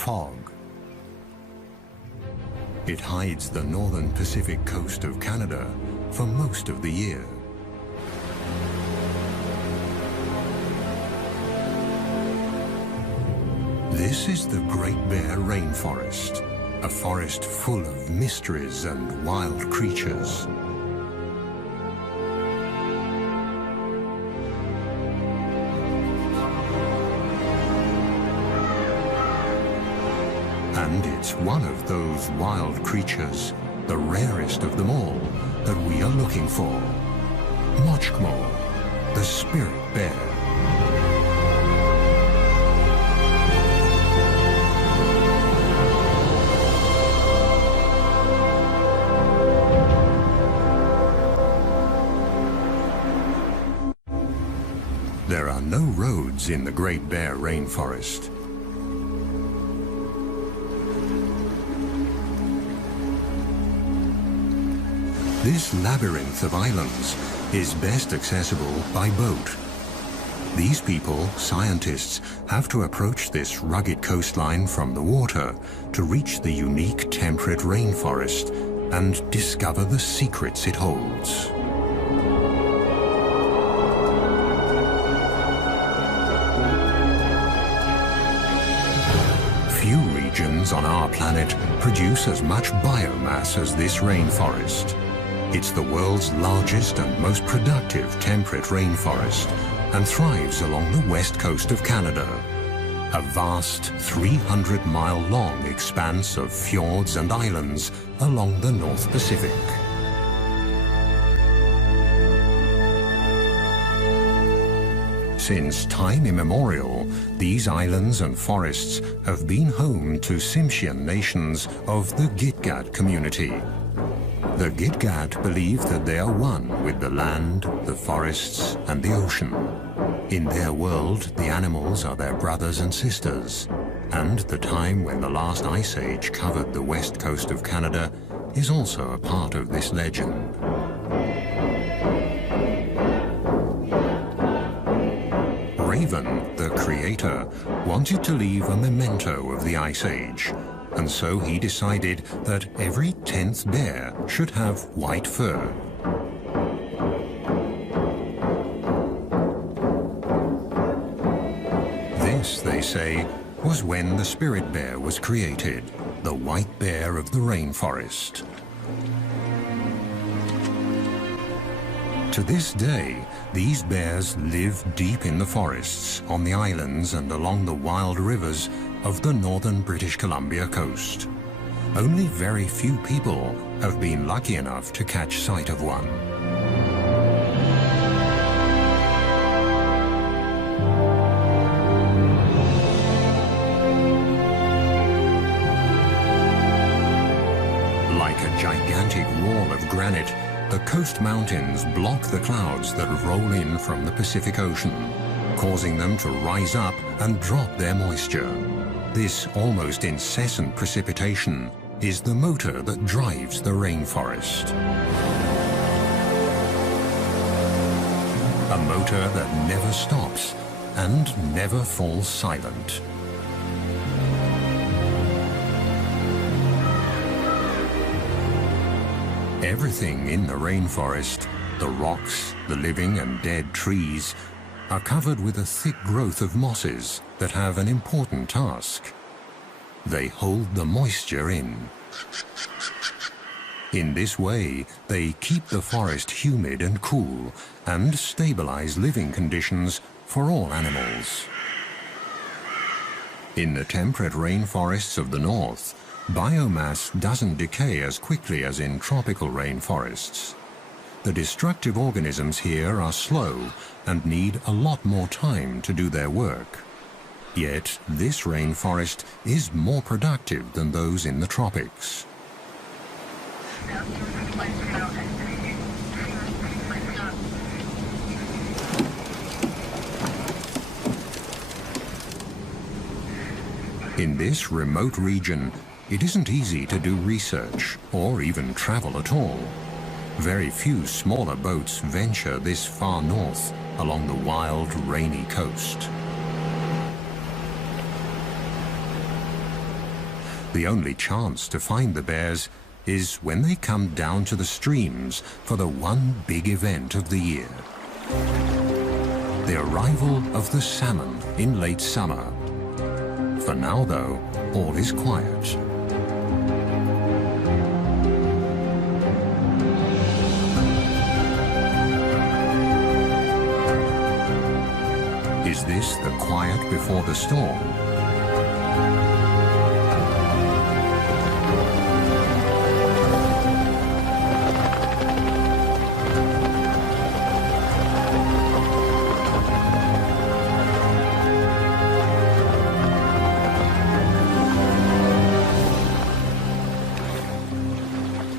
fog. It hides the northern Pacific coast of Canada for most of the year. This is the Great Bear Rainforest, a forest full of mysteries and wild creatures. And it's one of those wild creatures, the rarest of them all, that we are looking for. Mochkmo, the spirit bear. There are no roads in the Great Bear Rainforest. This labyrinth of islands is best accessible by boat. These people, scientists, have to approach this rugged coastline from the water to reach the unique temperate rainforest and discover the secrets it holds. Few regions on our planet produce as much biomass as this rainforest. It's the world's largest and most productive temperate rainforest and thrives along the west coast of Canada, a vast 300-mile-long expanse of fjords and islands along the North Pacific. Since time immemorial, these islands and forests have been home to Tsimshian nations of the Gitga'at community. The Gitga'at believe that they are one with the land, the forests, and the ocean. In their world, the animals are their brothers and sisters, and the time when the last ice age covered the west coast of Canada is also a part of this legend. Raven, the creator, wanted to leave a memento of the ice age, and so he decided that every 10th bear should have white fur. This, they say, was when the spirit bear was created, the white bear of the rainforest. To this day, these bears live deep in the forests, on the islands and along the wild rivers of the northern British Columbia coast. Only very few people have been lucky enough to catch sight of one. Like a gigantic wall of granite, the coast mountains block the clouds that roll in from the Pacific Ocean, causing them to rise up and drop their moisture. This almost incessant precipitation is the motor that drives the rainforest. A motor that never stops and never falls silent. Everything in the rainforest, the rocks, the living and dead trees, are covered with a thick growth of mosses that have an important task. They hold the moisture in. In this way, they keep the forest humid and cool and stabilize living conditions for all animals. In the temperate rainforests of the north, biomass doesn't decay as quickly as in tropical rainforests. The destructive organisms here are slow and need a lot more time to do their work. Yet this rainforest is more productive than those in the tropics. In this remote region, it isn't easy to do research or even travel at all. Very few smaller boats venture this far north along the wild, rainy coast. The only chance to find the bears is when they come down to the streams for the one big event of the year. The arrival of the salmon in late summer. For now, though, all is quiet. Is this the quiet before the storm?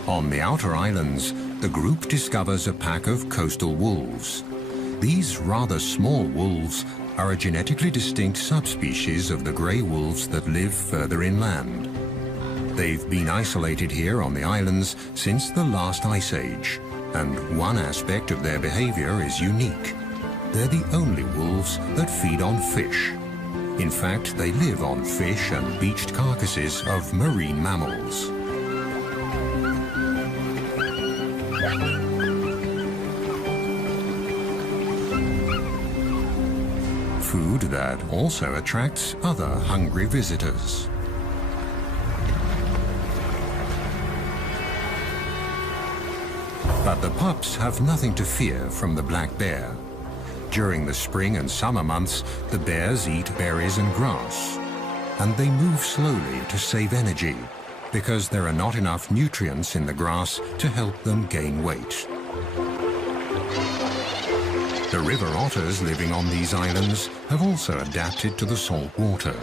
On the outer islands, the group discovers a pack of coastal wolves. These rather small wolves are a genetically distinct subspecies of the grey wolves that live further inland. They've been isolated here on the islands since the last ice age, and one aspect of their behavior is unique. They're the only wolves that feed on fish. In fact, they live on fish and beached carcasses of marine mammals. Food that also attracts other hungry visitors. But the pups have nothing to fear from the black bear. During the spring and summer months, the bears eat berries and grass, and they move slowly to save energy because there are not enough nutrients in the grass to help them gain weight. The river otters living on these islands have also adapted to the salt water.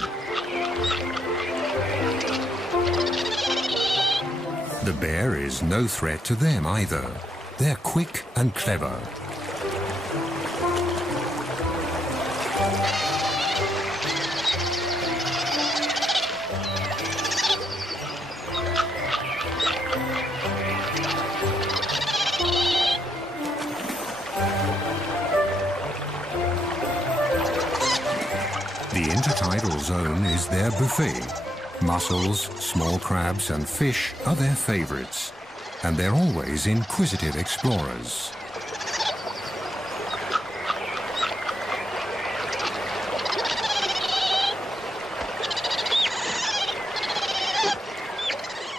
The bear is no threat to them either. They're quick and clever. The intertidal zone is their buffet. Mussels, small crabs and fish are their favorites, and they're always inquisitive explorers.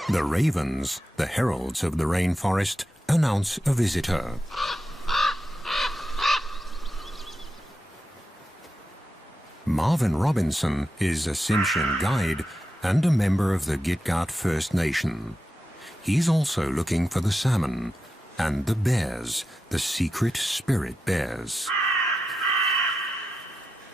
The ravens, the heralds of the rainforest, announce a visitor. Marvin Robinson is a Tsimshian guide and a member of the Gitga'at First Nation. He's also looking for the salmon and the bears, the secret spirit bears.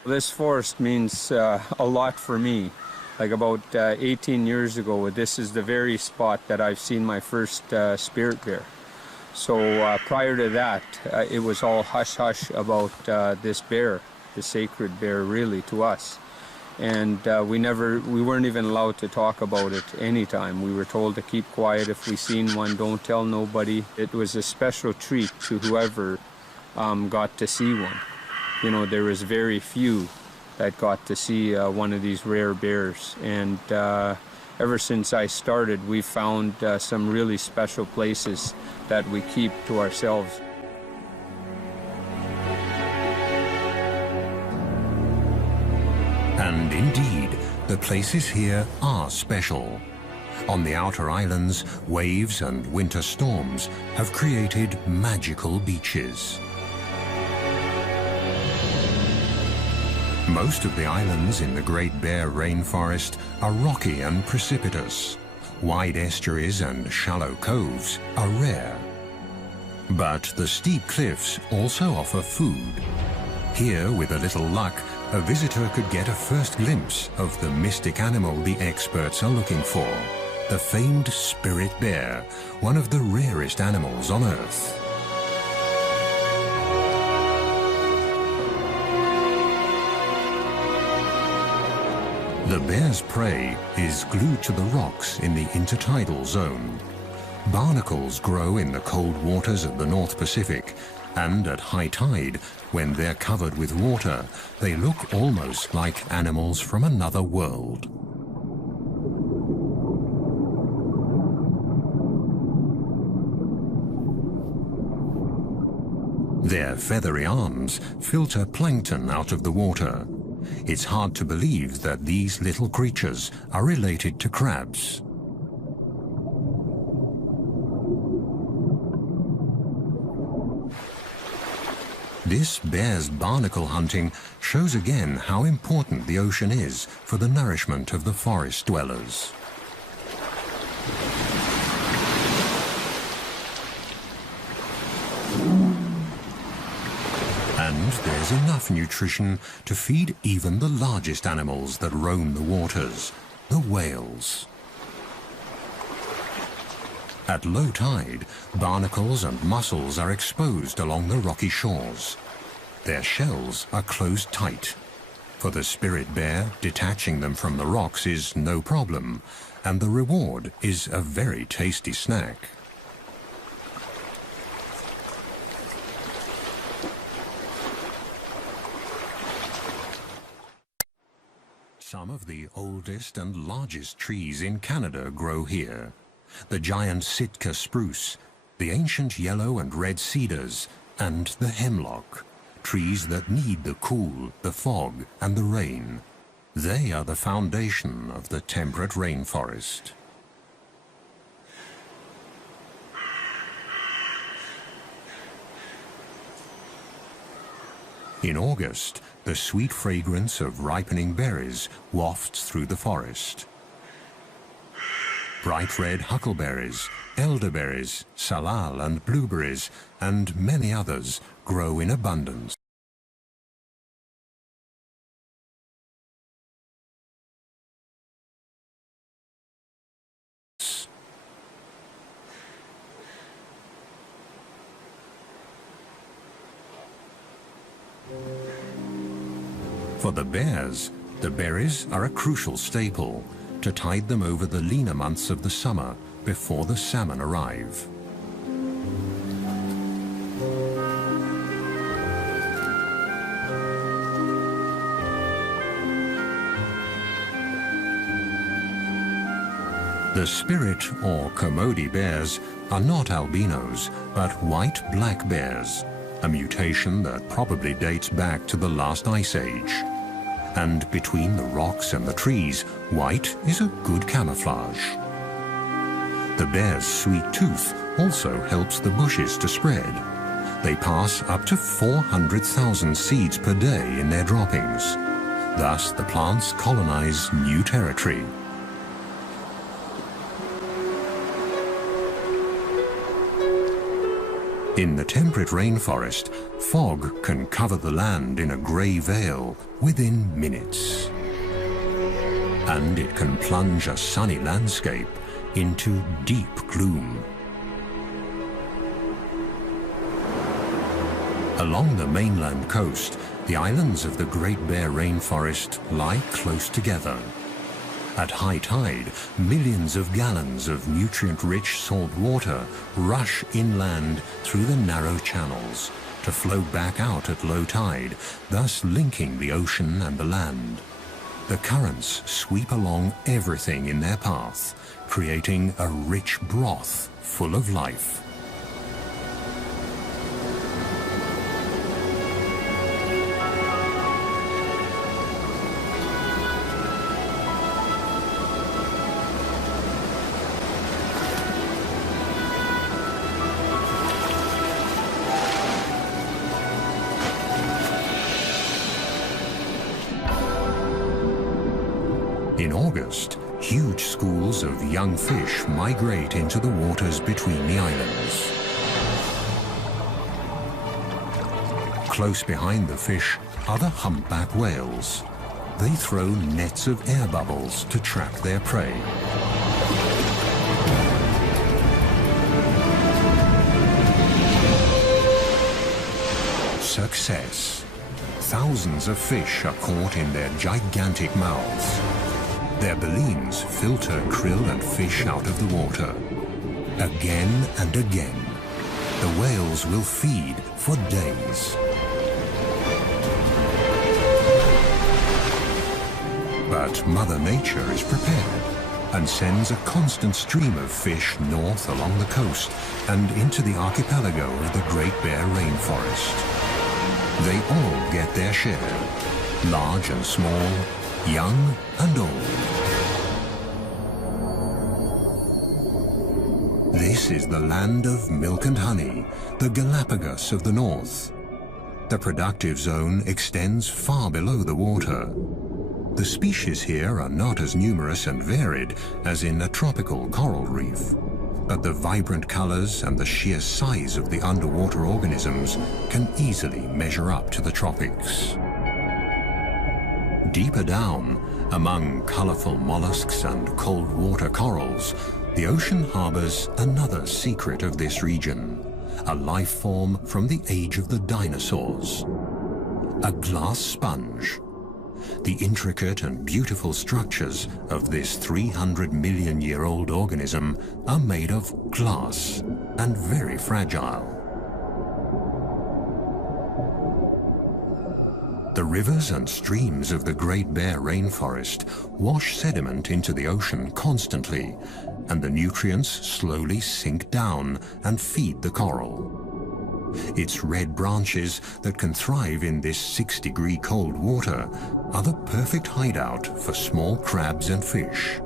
This forest means a lot for me. Like about 18 years ago, this is the very spot that I've seen my first spirit bear. So prior to that, it was all hush-hush about this bear, the sacred bear really to us. And we weren't even allowed to talk about it anytime. We were told to keep quiet. If we seen one, don't tell nobody. It was a special treat to whoever got to see one. You know, there was very few that got to see one of these rare bears. And ever since I started, we've found some really special places that we keep to ourselves. And indeed, the places here are special. On the outer islands, waves and winter storms have created magical beaches. Most of the islands in the Great Bear Rainforest are rocky and precipitous. Wide estuaries and shallow coves are rare. But the steep cliffs also offer food. Here, with a little luck, a visitor could get a first glimpse of the mystic animal the experts are looking for, the famed spirit bear, one of the rarest animals on Earth. The bear's prey is glued to the rocks in the intertidal zone. Barnacles grow in the cold waters of the North Pacific, and at high tide, when they're covered with water, they look almost like animals from another world. Their feathery arms filter plankton out of the water. It's hard to believe that these little creatures are related to crabs. This bear's barnacle hunting shows again how important the ocean is for the nourishment of the forest dwellers. And there's enough nutrition to feed even the largest animals that roam the waters, the whales. At low tide, barnacles and mussels are exposed along the rocky shores. Their shells are closed tight. For the spirit bear, detaching them from the rocks is no problem, and the reward is a very tasty snack. Some of the oldest and largest trees in Canada grow here. The giant Sitka spruce, the ancient yellow and red cedars, and the hemlock, trees that need the cool, the fog, and the rain. They are the foundation of the temperate rainforest. In August, the sweet fragrance of ripening berries wafts through the forest. Bright red huckleberries, elderberries, salal and blueberries, and many others grow in abundance. For the bears, the berries are a crucial staple to tide them over the leaner months of the summer before the salmon arrive. The spirit or Commodie bears are not albinos, but white black bears, a mutation that probably dates back to the last ice age. And between the rocks and the trees, white is a good camouflage. The bear's sweet tooth also helps the bushes to spread. They pass up to 400,000 seeds per day in their droppings. Thus, the plants colonize new territory. In the temperate rainforest, fog can cover the land in a grey veil within minutes. And it can plunge a sunny landscape into deep gloom. Along the mainland coast, the islands of the Great Bear Rainforest lie close together. At high tide, millions of gallons of nutrient-rich salt water rush inland through the narrow channels to flow back out at low tide, thus linking the ocean and the land. The currents sweep along everything in their path, creating a rich broth full of life. In August, huge schools of young fish migrate into the waters between the islands. Close behind the fish are the humpback whales. They throw nets of air bubbles to trap their prey. Success. Thousands of fish are caught in their gigantic mouths. Their baleens filter krill and fish out of the water. Again and again, the whales will feed for days. But Mother Nature is prepared. and sends a constant stream of fish north along the coast and into the archipelago of the Great Bear Rainforest. They all get their share, large and small, young and old. This is the land of milk and honey, the Galapagos of the north. The productive zone extends far below the water. The species here are not as numerous and varied as in a tropical coral reef, but the vibrant colors and the sheer size of the underwater organisms can easily measure up to the tropics. Deeper down, among colorful mollusks and cold water corals, the ocean harbors another secret of this region, a life form from the age of the dinosaurs, a glass sponge. The intricate and beautiful structures of this 300-million-year-old organism are made of glass and very fragile. The rivers and streams of the Great Bear Rainforest wash sediment into the ocean constantly, and the nutrients slowly sink down and feed the coral. Its red branches that can thrive in this 6-degree cold water are the perfect hideout for small crabs and fish.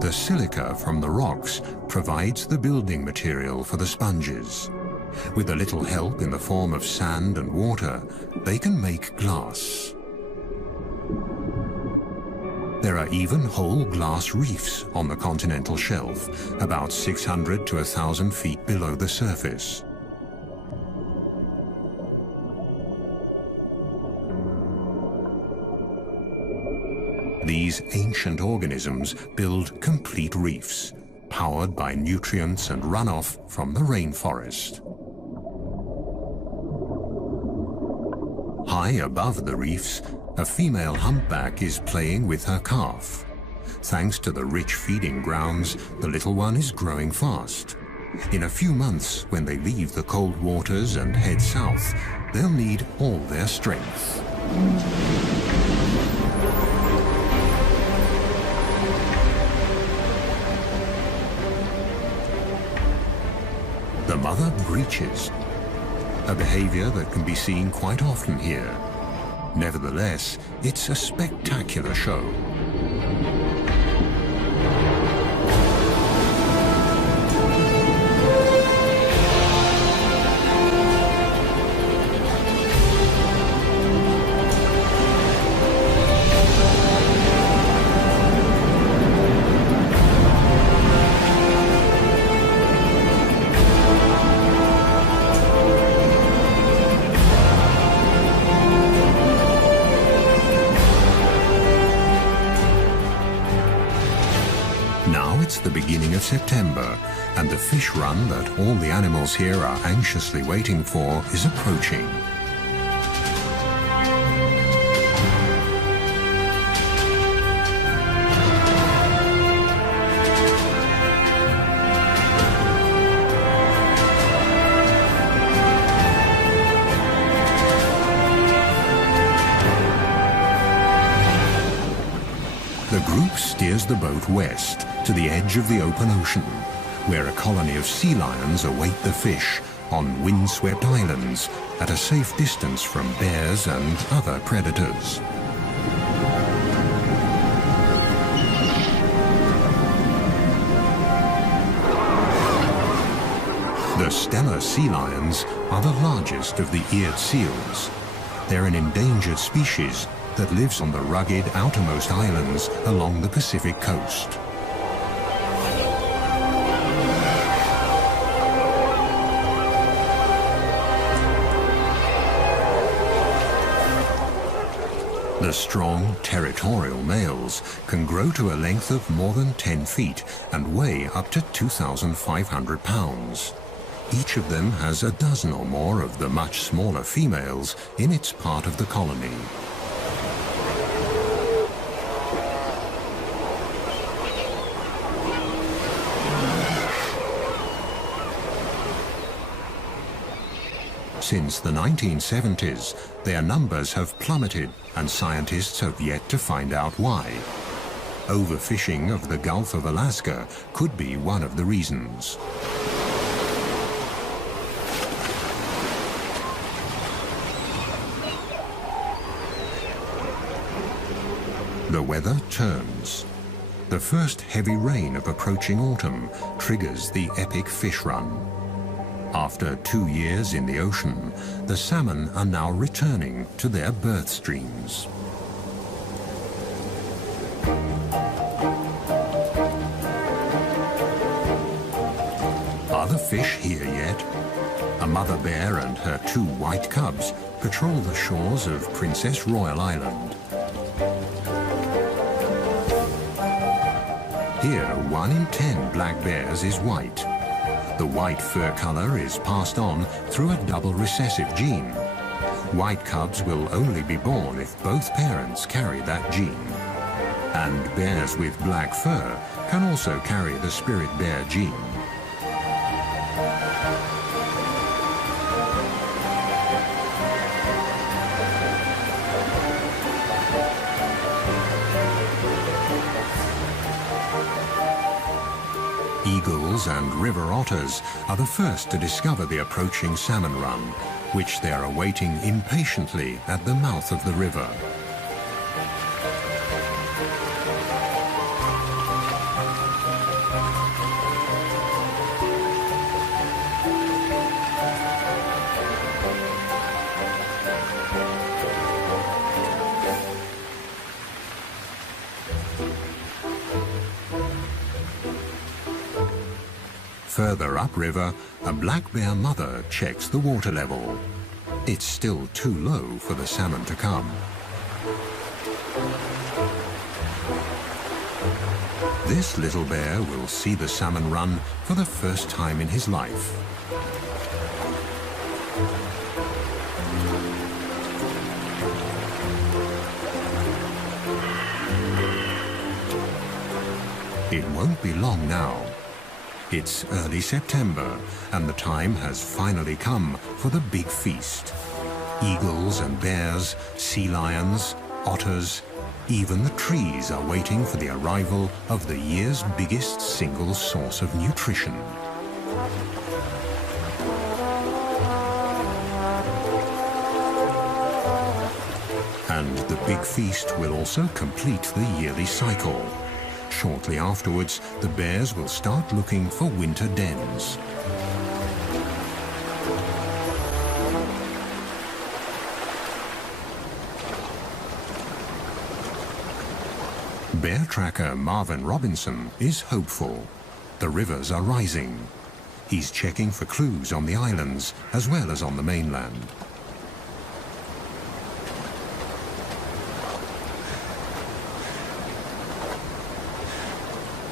The silica from the rocks provides the building material for the sponges. With a little help in the form of sand and water, they can make glass. There are even whole glass reefs on the continental shelf, about 600 to 1,000 feet below the surface. These ancient organisms build complete reefs, powered by nutrients and runoff from the rainforest. High above the reefs, a female humpback is playing with her calf. Thanks to the rich feeding grounds, the little one is growing fast. In a few months, when they leave the cold waters and head south, they'll need all their strength. The mother breaches, a behavior that can be seen quite often here. Nevertheless, it's a spectacular show. It's the beginning of September, and the fish run that all the animals here are anxiously waiting for is approaching. The group steers the boat west to the edge of the open ocean, where a colony of sea lions await the fish on windswept islands at a safe distance from bears and other predators. The Steller sea lions are the largest of the eared seals. They're an endangered species that lives on the rugged outermost islands along the Pacific coast. The strong, territorial males can grow to a length of more than 10 feet and weigh up to 2,500 pounds. Each of them has a dozen or more of the much smaller females in its part of the colony. Since the 1970s, their numbers have plummeted, and scientists have yet to find out why. Overfishing of the Gulf of Alaska could be one of the reasons. The weather turns. The first heavy rain of approaching autumn triggers the epic fish run. After 2 years in the ocean, the salmon are now returning to their birth streams. Are the fish here yet? A mother bear and her 2 white cubs patrol the shores of Princess Royal Island. Here, 1 in 10 black bears is white. The white fur color is passed on through a double recessive gene. White cubs will only be born if both parents carry that gene. And bears with black fur can also carry the spirit bear gene. Eagles and river otters are the first to discover the approaching salmon run, which they are awaiting impatiently at the mouth of the river. Further upriver, a black bear mother checks the water level. It's still too low for the salmon to come. This little bear will see the salmon run for the first time in his life. It won't be long now. It's early September, and the time has finally come for the big feast. Eagles and bears, sea lions, otters, even the trees are waiting for the arrival of the year's biggest single source of nutrition. And the big feast will also complete the yearly cycle. Shortly afterwards, the bears will start looking for winter dens. Bear tracker Marvin Robinson is hopeful. The rivers are rising. He's checking for clues on the islands as well as on the mainland.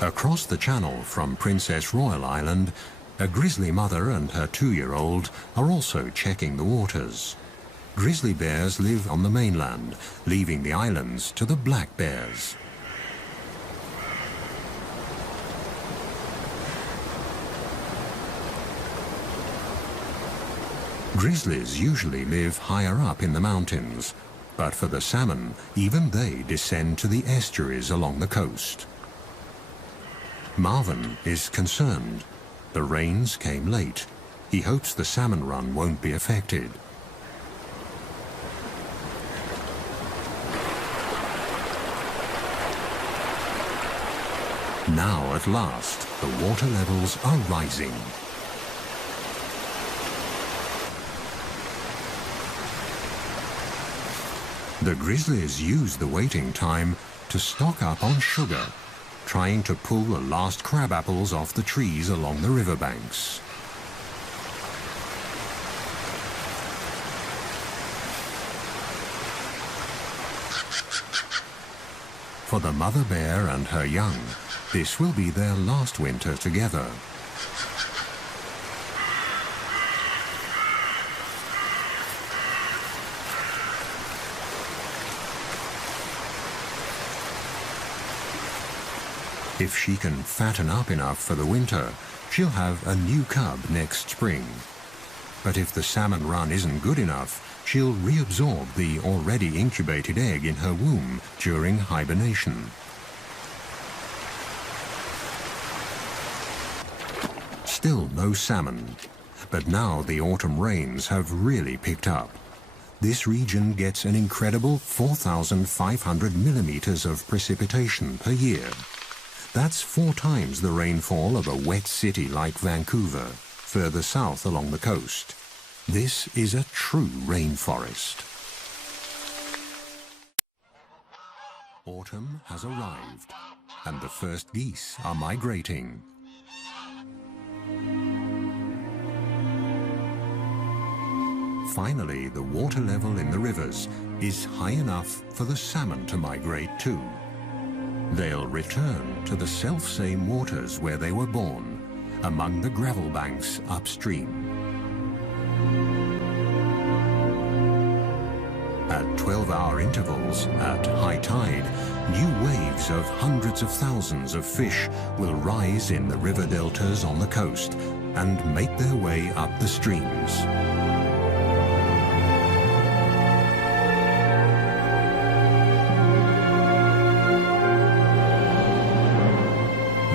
Across the channel from Princess Royal Island, a grizzly mother and her 2-year-old are also checking the waters. Grizzly bears live on the mainland, leaving the islands to the black bears. Grizzlies usually live higher up in the mountains, but for the salmon, even they descend to the estuaries along the coast. Marvin is concerned. The rains came late. He hopes the salmon run won't be affected. Now, at last, the water levels are rising. The grizzlies use the waiting time to stock up on sugar, trying to pull the last crab apples off the trees along the riverbanks. For the mother bear and her young, this will be their last winter together. If she can fatten up enough for the winter, she'll have a new cub next spring. But if the salmon run isn't good enough, she'll reabsorb the already incubated egg in her womb during hibernation. Still no salmon, but now the autumn rains have really picked up. This region gets an incredible 4,500 millimeters of precipitation per year. That's 4 times the rainfall of a wet city like Vancouver, further south along the coast. This is a true rainforest. Autumn has arrived, and the first geese are migrating. Finally, the water level in the rivers is high enough for the salmon to migrate too. They'll return to the self-same waters where they were born, among the gravel banks upstream. At 12-hour intervals, at high tide, new waves of hundreds of thousands of fish will rise in the river deltas on the coast and make their way up the streams.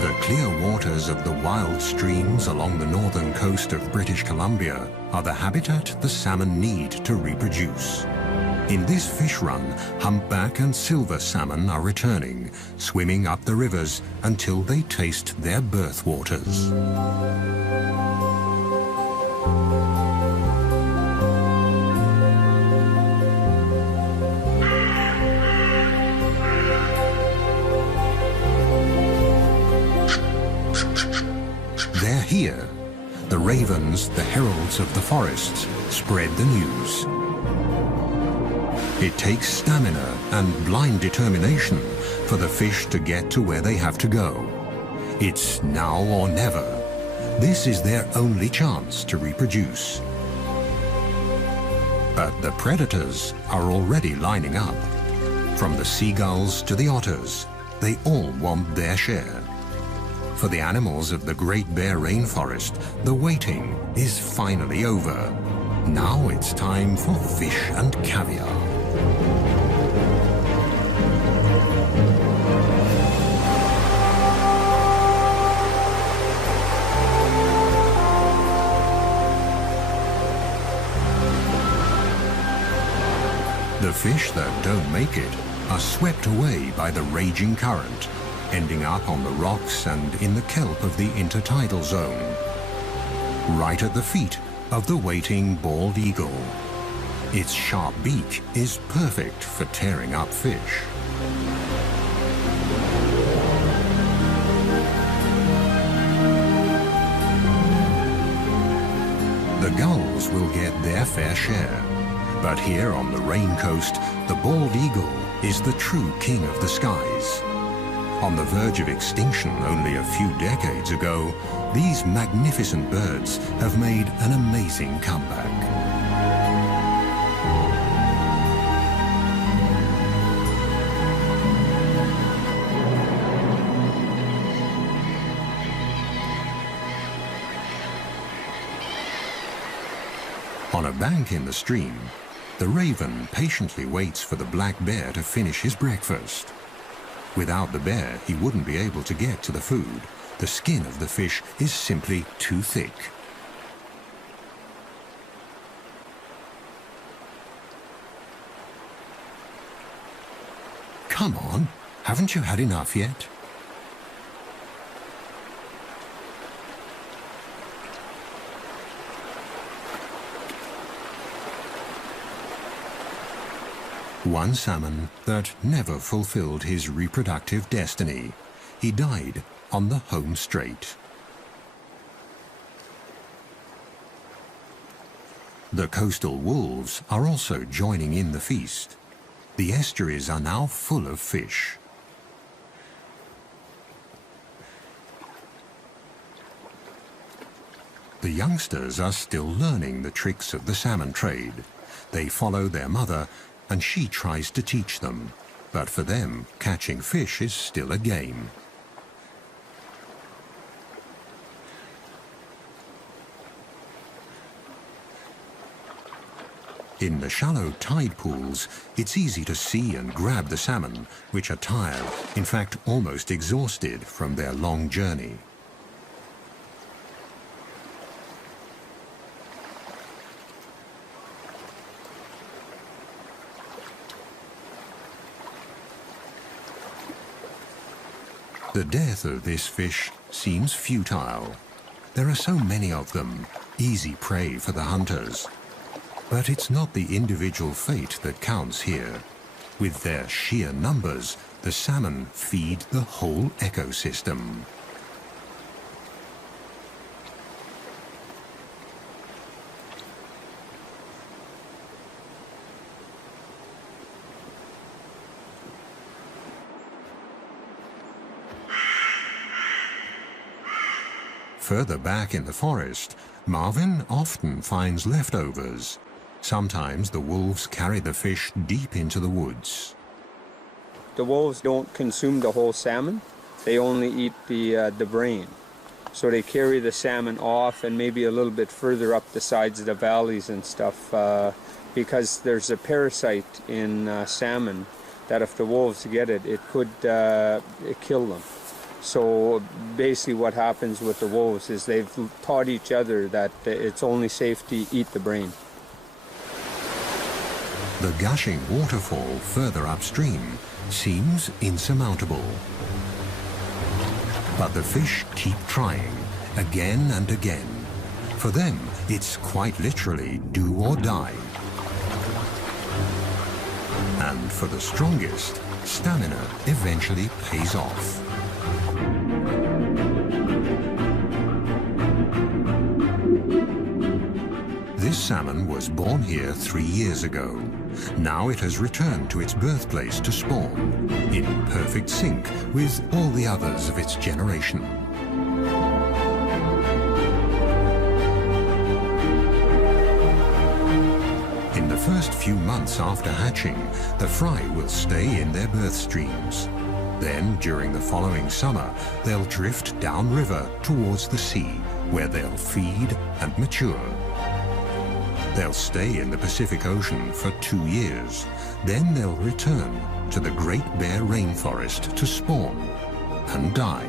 The clear waters of the wild streams along the northern coast of British Columbia are the habitat the salmon need to reproduce. In this fish run, humpback and silver salmon are returning, swimming up the rivers until they taste their birth waters. They're here. The ravens, the heralds of the forests, spread the news. It takes stamina and blind determination for the fish to get to where they have to go. It's now or never. This is their only chance to reproduce. But the predators are already lining up. From the seagulls to the otters, they all want their share. For the animals of the Great Bear Rainforest, the waiting is finally over. Now it's time for fish and caviar. The fish that don't make it are swept away by the raging current, ending up on the rocks and in the kelp of the intertidal zone, right at the feet of the waiting bald eagle. Its sharp beak is perfect for tearing up fish. The gulls will get their fair share. But here on the Rain Coast, the bald eagle is the true king of the skies. On the verge of extinction only a few decades ago, these magnificent birds have made an amazing comeback. On a bank in the stream, the raven patiently waits for the black bear to finish his breakfast. Without the bear, he wouldn't be able to get to the food. The skin of the fish is simply too thick. Come on, haven't you had enough yet? One salmon that never fulfilled his reproductive destiny. He died on the home straight. The coastal wolves are also joining in the feast. The estuaries are now full of fish. The youngsters are still learning the tricks of the salmon trade. They follow their mother, and she tries to teach them. But for them, catching fish is still a game. In the shallow tide pools, it's easy to see and grab the salmon, which are tired, in fact almost exhausted from their long journey. The death of this fish seems futile. There are so many of them, easy prey for the hunters. But it's not the individual fate that counts here. With their sheer numbers, the salmon feed the whole ecosystem. Further back in the forest, Marvin often finds leftovers. Sometimes the wolves carry the fish deep into the woods. The wolves don't consume the whole salmon. They only eat the brain. So they carry the salmon off and maybe a little bit further up the sides of the valleys and stuff because there's a parasite in salmon that if the wolves get it, it could kill them. So basically what happens with the wolves is they've taught each other that it's only safe to eat the brain. The gushing waterfall further upstream seems insurmountable. But the fish keep trying, again and again. For them, it's quite literally do or die. And for the strongest, stamina eventually pays off. This salmon was born here 3 years ago. Now it has returned to its birthplace to spawn, in perfect sync with all the others of its generation. In the first few months after hatching, the fry will stay in their birth streams. Then, during the following summer, they'll drift downriver towards the sea, where they'll feed and mature. They'll stay in the Pacific Ocean for 2 years. Then they'll return to the Great Bear Rainforest to spawn and die.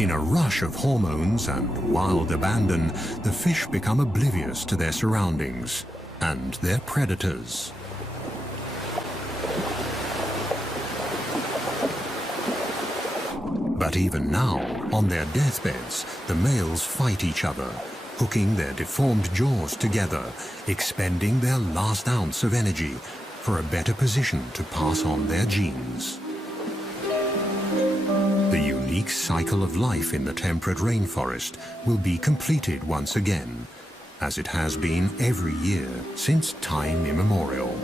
In a rush of hormones and wild abandon, the fish become oblivious to their surroundings and their predators. But even now, on their deathbeds, the males fight each other, hooking their deformed jaws together, expending their last ounce of energy for a better position to pass on their genes. The unique cycle of life in the temperate rainforest will be completed once again, as it has been every year since time immemorial.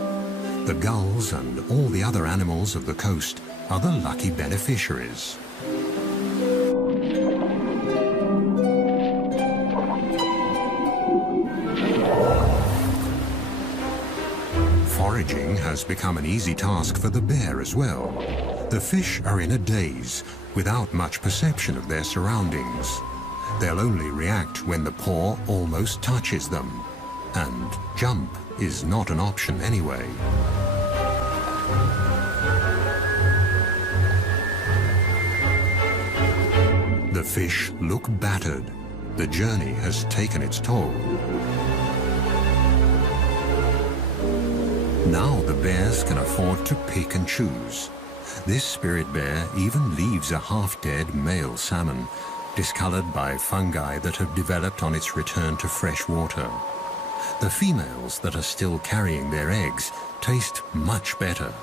The gulls and all the other animals of the coast are the lucky beneficiaries. Foraging has become an easy task for the bear as well. The fish are in a daze, without much perception of their surroundings. They'll only react when the paw almost touches them. And jump is not an option anyway. The fish look battered. The journey has taken its toll. Now the bears can afford to pick and choose. This spirit bear even leaves a half-dead male salmon, discolored by fungi that have developed on its return to fresh water. The females that are still carrying their eggs taste much better.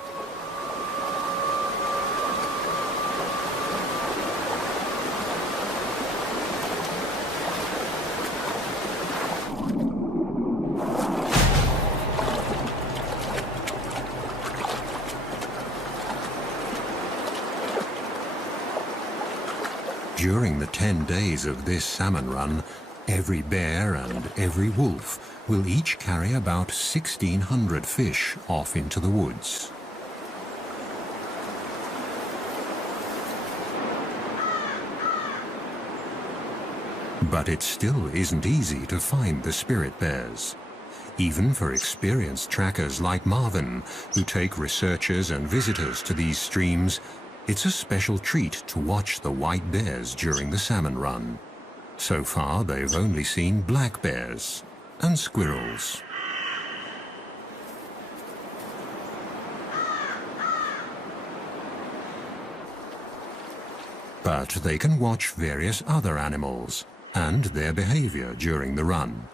During the 10 days of this salmon run, every bear and every wolf will each carry about 1,600 fish off into the woods. But it still isn't easy to find the spirit bears. Even for experienced trackers like Marvin, who take researchers and visitors to these streams, it's a special treat to watch the white bears during the salmon run. So far, they've only seen black bears and squirrels. But they can watch various other animals and their behavior during the run.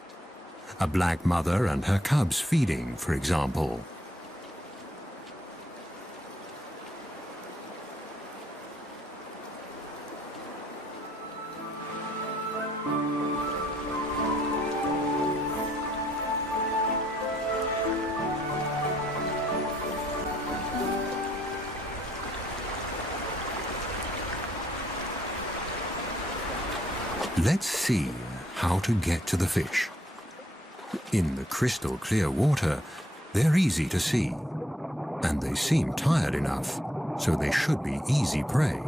A black mother and her cubs feeding, for example. Let's see how to get to the fish. In the crystal clear water, they're easy to see, and they seem tired enough, so they should be easy prey.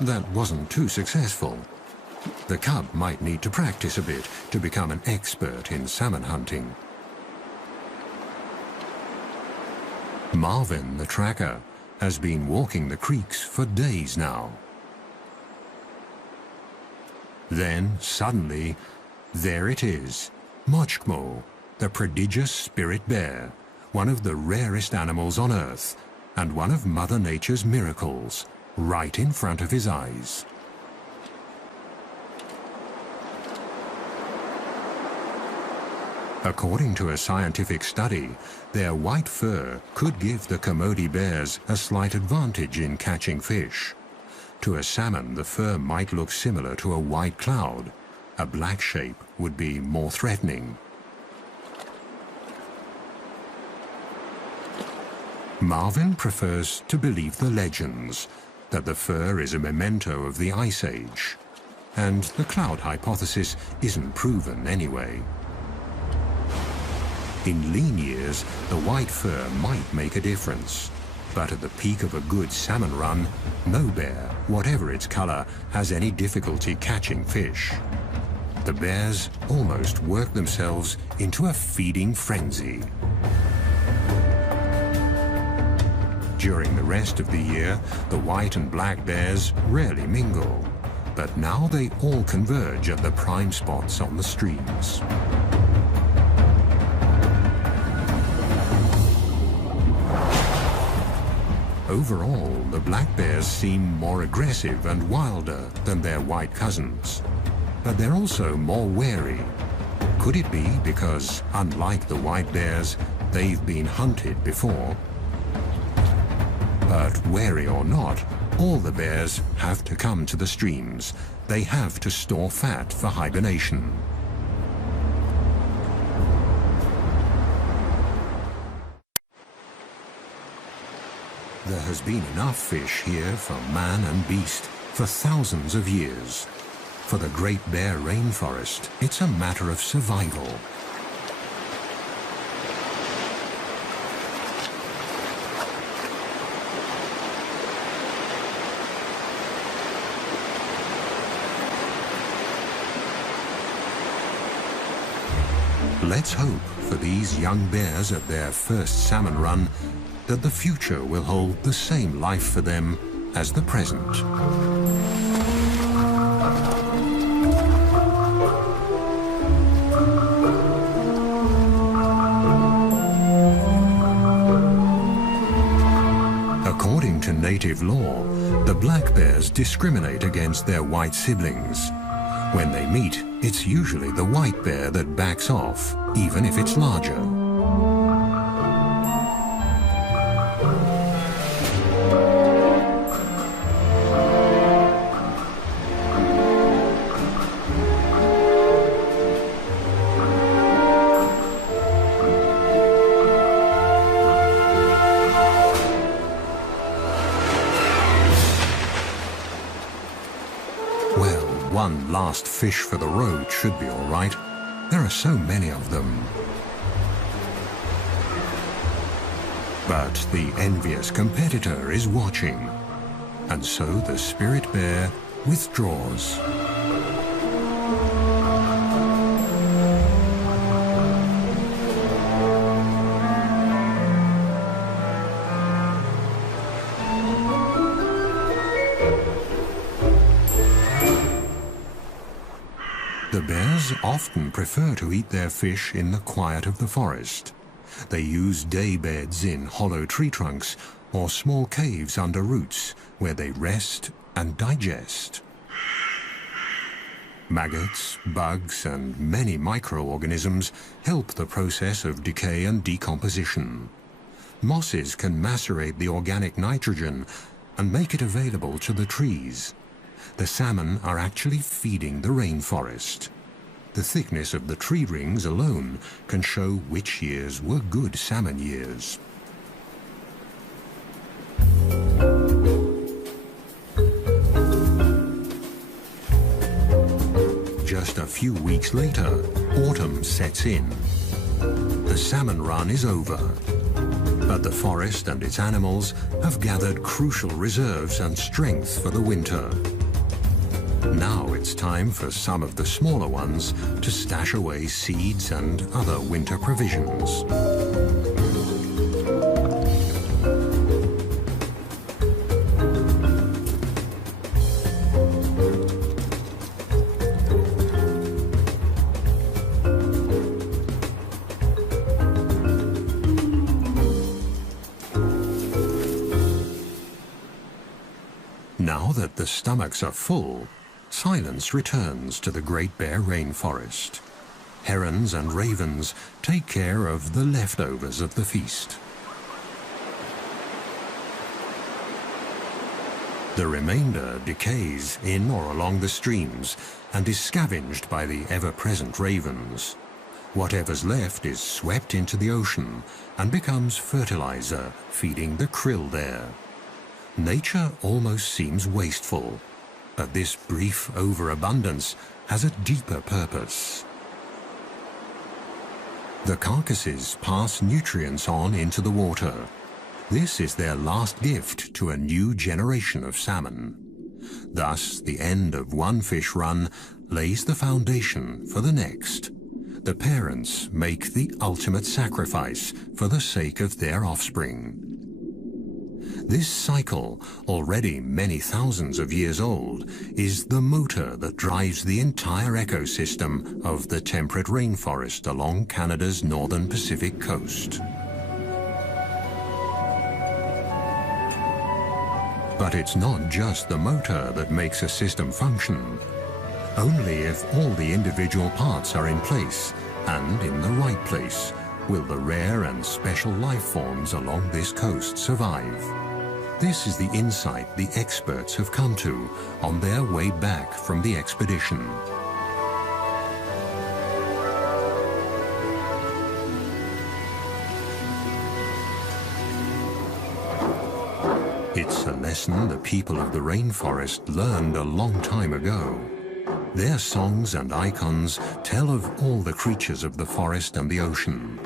That wasn't too successful. The cub might need to practice a bit to become an expert in salmon hunting. Marvin, the tracker, has been walking the creeks for days now. Then, suddenly, there it is, Mochkmo, the prodigious spirit bear, one of the rarest animals on Earth, and one of Mother Nature's miracles, right in front of his eyes. According to a scientific study, their white fur could give the Kermode bears a slight advantage in catching fish. To a salmon, the fur might look similar to a white cloud. A black shape would be more threatening. Marvin prefers to believe the legends, that the fur is a memento of the Ice Age. And the cloud hypothesis isn't proven anyway. In lean years, the white fur might make a difference. But at the peak of a good salmon run, no bear, whatever its color, has any difficulty catching fish. The bears almost work themselves into a feeding frenzy. During the rest of the year, the white and black bears rarely mingle. But now they all converge at the prime spots on the streams. Overall, the black bears seem more aggressive and wilder than their white cousins. But they're also more wary. Could it be because, unlike the white bears, they've been hunted before? But wary or not, all the bears have to come to the streams. They have to store fat for hibernation. There has been enough fish here for man and beast for thousands of years. For the Great Bear Rainforest, it's a matter of survival. Let's hope for these young bears at their first salmon run that the future will hold the same life for them as the present. According to native law, the black bears discriminate against their white siblings. When they meet, it's usually the white bear that backs off, even if it's larger. One last fish for the road should be all right. There are so many of them. But the envious competitor is watching, and so the spirit bear withdraws. The bears often prefer to eat their fish in the quiet of the forest. They use day beds in hollow tree trunks or small caves under roots where they rest and digest. Maggots, bugs, and many microorganisms help the process of decay and decomposition. Mosses can macerate the organic nitrogen and make it available to the trees. The salmon are actually feeding the rainforest. The thickness of the tree rings alone can show which years were good salmon years. Just a few weeks later, autumn sets in. The salmon run is over, but the forest and its animals have gathered crucial reserves and strength for the winter. Now it's time for some of the smaller ones to stash away seeds and other winter provisions. Now that the stomachs are full, silence returns to the Great Bear Rainforest. Herons and ravens take care of the leftovers of the feast. The remainder decays in or along the streams and is scavenged by the ever-present ravens. Whatever's left is swept into the ocean and becomes fertilizer, feeding the krill there. Nature almost seems wasteful, but this brief overabundance has a deeper purpose. The carcasses pass nutrients on into the water. This is their last gift to a new generation of salmon. Thus, the end of one fish run lays the foundation for the next. The parents make the ultimate sacrifice for the sake of their offspring. This cycle, already many thousands of years old, is the motor that drives the entire ecosystem of the temperate rainforest along Canada's northern Pacific coast. But it's not just the motor that makes a system function. Only if all the individual parts are in place and in the right place will the rare and special life forms along this coast survive. This is the insight the experts have come to on their way back from the expedition. It's a lesson the people of the rainforest learned a long time ago. Their songs and icons tell of all the creatures of the forest and the ocean.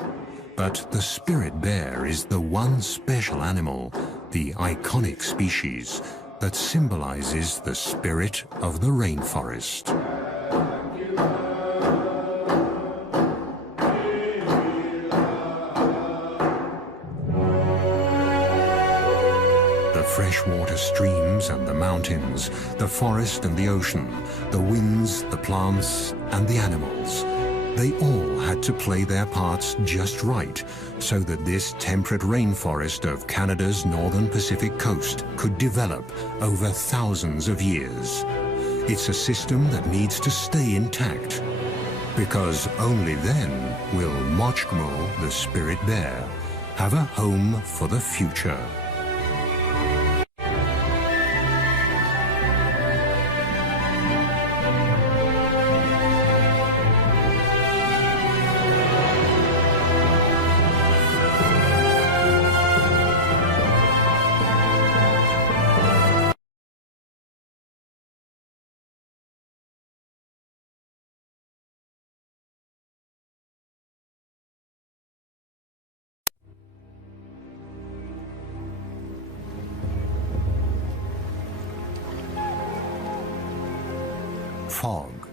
But the spirit bear is the one special animal, the iconic species, that symbolizes the spirit of the rainforest. The freshwater streams and the mountains, the forest and the ocean, the winds, the plants, and the animals, they all had to play their parts just right so that this temperate rainforest of Canada's northern Pacific coast could develop over thousands of years. It's a system that needs to stay intact, because only then will Mochgmo, the spirit bear, have a home for the future. fog.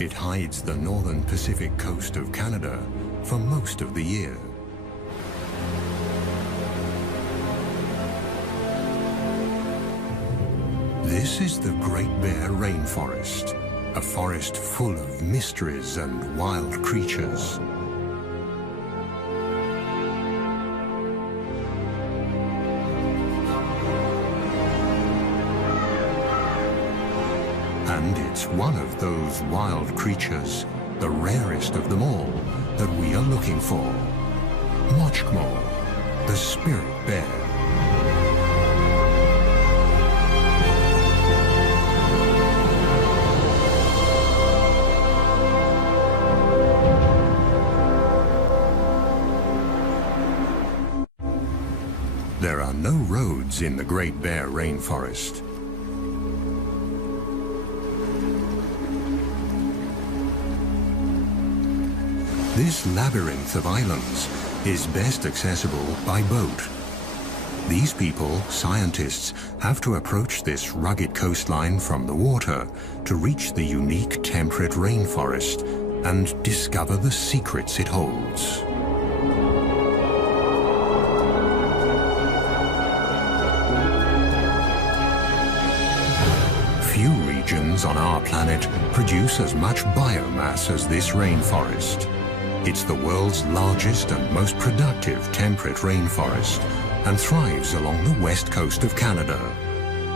It hides the northern Pacific coast of Canada for most of the year. This is the Great Bear Rainforest, a forest full of mysteries and wild creatures. And it's one of those wild creatures, the rarest of them all, that we are looking for. Mochkmo, the spirit bear. There are no roads in the Great Bear Rainforest. This labyrinth of islands is best accessible by boat. These people, scientists, have to approach this rugged coastline from the water to reach the unique temperate rainforest and discover the secrets it holds. Few regions on our planet produce as much biomass as this rainforest. It's the world's largest and most productive temperate rainforest and thrives along the west coast of Canada,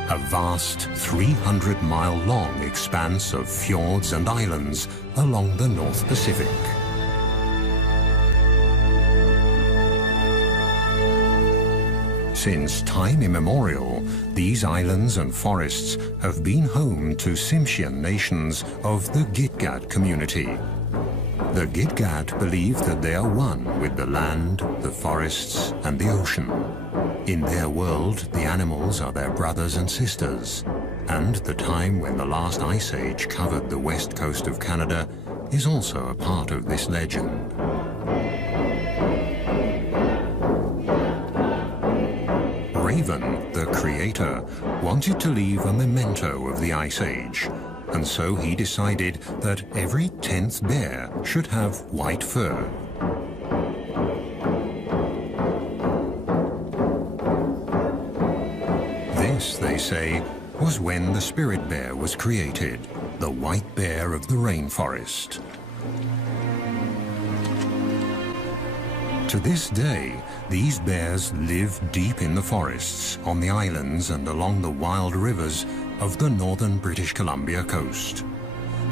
a vast 300-mile-long expanse of fjords and islands along the North Pacific. Since time immemorial, these islands and forests have been home to Tsimshian nations of the Gitga'at community. The Gitga'at believe that they are one with the land, the forests, and the ocean. In their world, the animals are their brothers and sisters, and the time when the last ice age covered the west coast of Canada is also a part of this legend. Raven, the creator, wanted to leave a memento of the ice age, and so he decided that every 10th bear should have white fur. This, they say, was when the spirit bear was created, the white bear of the rainforest. To this day, these bears live deep in the forests, on the islands and along the wild rivers of the northern British Columbia coast.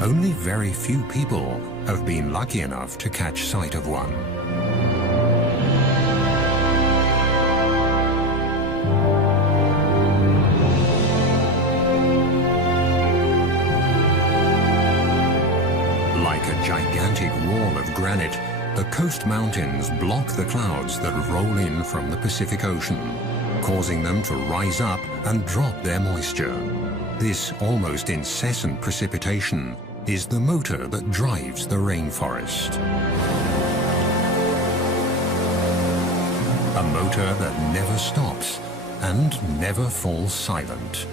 Only very few people have been lucky enough to catch sight of one. Like a gigantic wall of granite, the coast mountains block the clouds that roll in from the Pacific Ocean, causing them to rise up and drop their moisture. This almost incessant precipitation is the motor that drives the rainforest. A motor that never stops and never falls silent.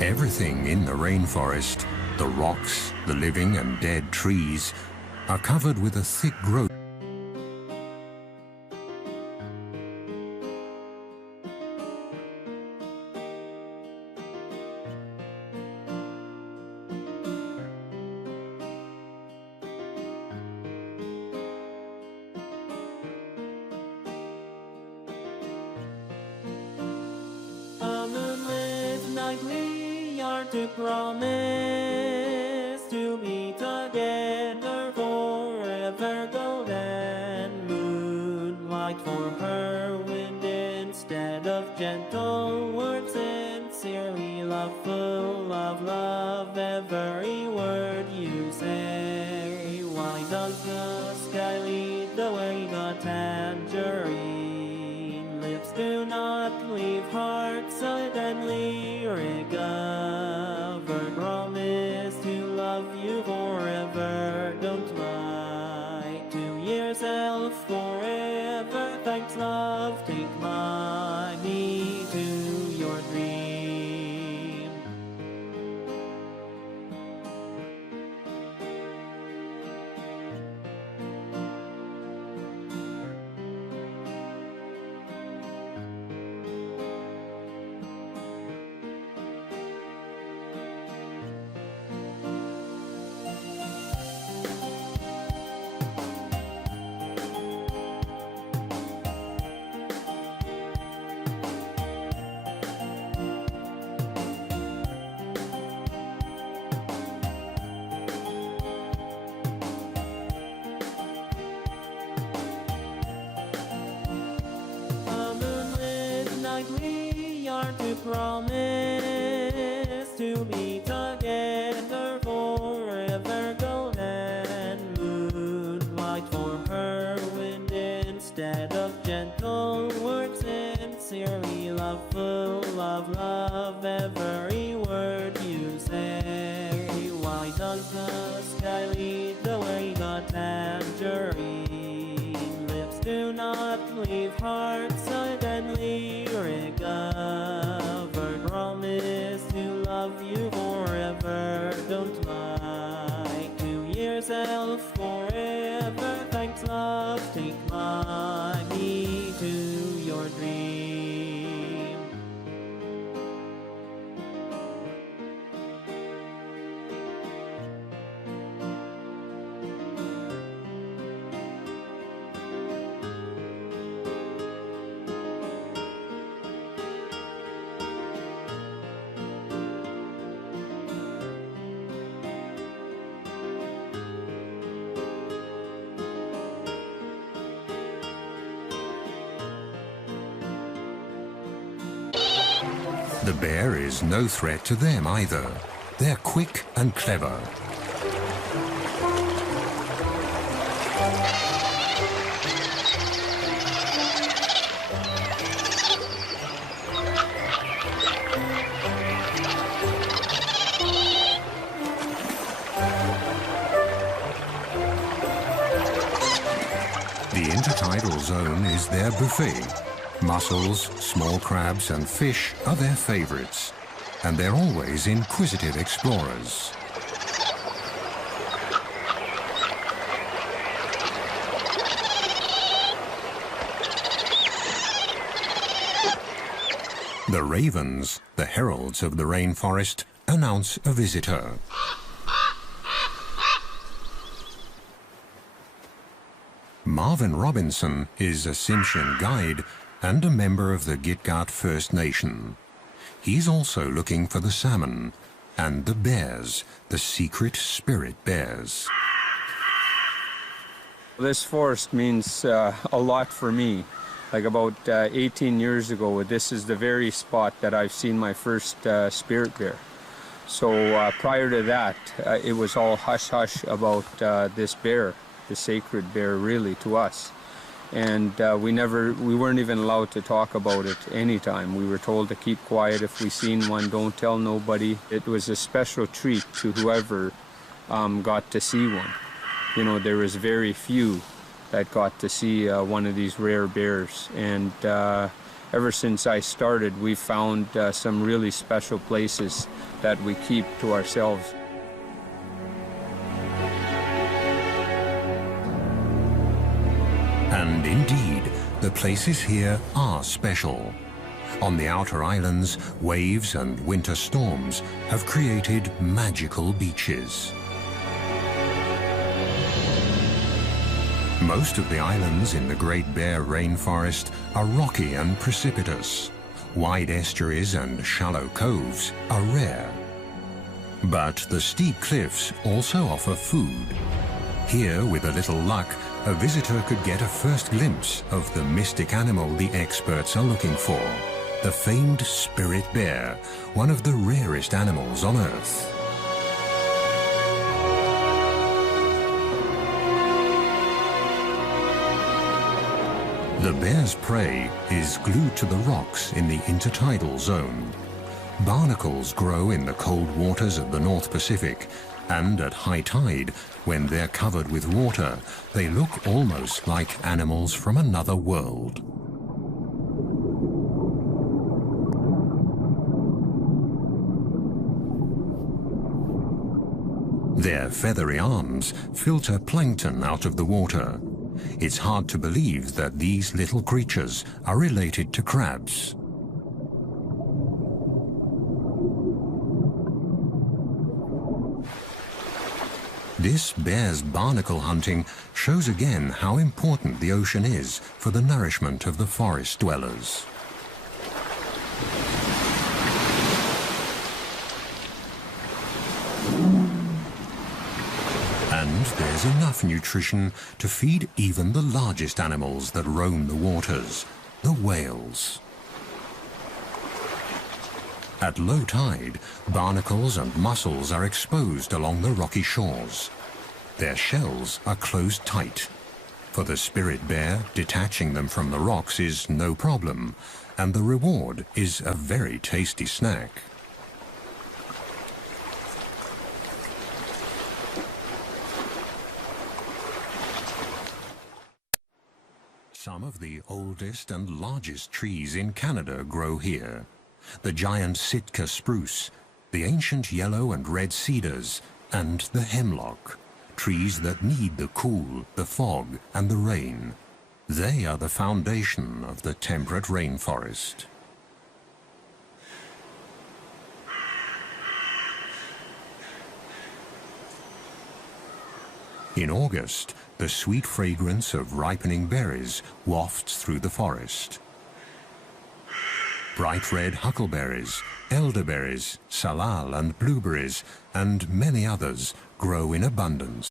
Everything in the rainforest, the rocks, the living and dead trees, are covered with a thick growth. To promise to be together forever, golden moonlight for her wind instead of gentle words, sincerely love, full of love, every word you say. Why does the sky lead the way, the tangerine lips do not leave hearts suddenly recover? Promise to love you forever, don't lie to yourself forever. Thanks, love, take to meet together forever, golden moonlight for her, wind instead of gentle words, sincerely loveful of love, every word you say. Why does the sky lead the way, the tangerine lips do not leave hearts suddenly recovered? Promise to love you forever, don't lie to yourself forever. Thanks, love, take me to your dream. The bear is no threat to them either. They're quick and clever. The intertidal zone is their buffet. Mussels, small crabs and fish are their favorites, and they're always inquisitive explorers. The ravens, the heralds of the rainforest, announce a visitor. Marvin Robinson is a Tsimshian guide and a member of the Gitga'at First Nation. He's also looking for the salmon and the bears, the secret spirit bears. This forest means a lot for me. Like about 18 years ago, this is the very spot that I've seen my first spirit bear. So prior to that, it was all hush-hush about this bear, the sacred bear really to us. And we weren't even allowed to talk about it anytime. We were told to keep quiet. If we seen one, don't tell nobody. It was a special treat to whoever got to see one. You know, there was very few that got to see one of these rare bears. And ever since I started, we've found some really special places that we keep to ourselves. And indeed, the places here are special. On the outer islands, waves and winter storms have created magical beaches. Most of the islands in the Great Bear Rainforest are rocky and precipitous. Wide estuaries and shallow coves are rare. But the steep cliffs also offer food. Here, with a little luck, a visitor could get a first glimpse of the mystic animal the experts are looking for, the famed spirit bear, one of the rarest animals on Earth. The bear's prey is glued to the rocks in the intertidal zone. Barnacles grow in the cold waters of the North Pacific, and at high tide, when they're covered with water, they look almost like animals from another world. Their feathery arms filter plankton out of the water. It's hard to believe that these little creatures are related to crabs. This bear's barnacle hunting shows again how important the ocean is for the nourishment of the forest dwellers. And there's enough nutrition to feed even the largest animals that roam the waters, the whales. At low tide, barnacles and mussels are exposed along the rocky shores. Their shells are closed tight. For the spirit bear, detaching them from the rocks is no problem, and the reward is a very tasty snack. Some of the oldest and largest trees in Canada grow here. The giant Sitka spruce, the ancient yellow and red cedars, and the hemlock, trees that need the cool, the fog, and the rain. They are the foundation of the temperate rainforest. In August, the sweet fragrance of ripening berries wafts through the forest. Bright red huckleberries, elderberries, salal and blueberries, and many others grow in abundance.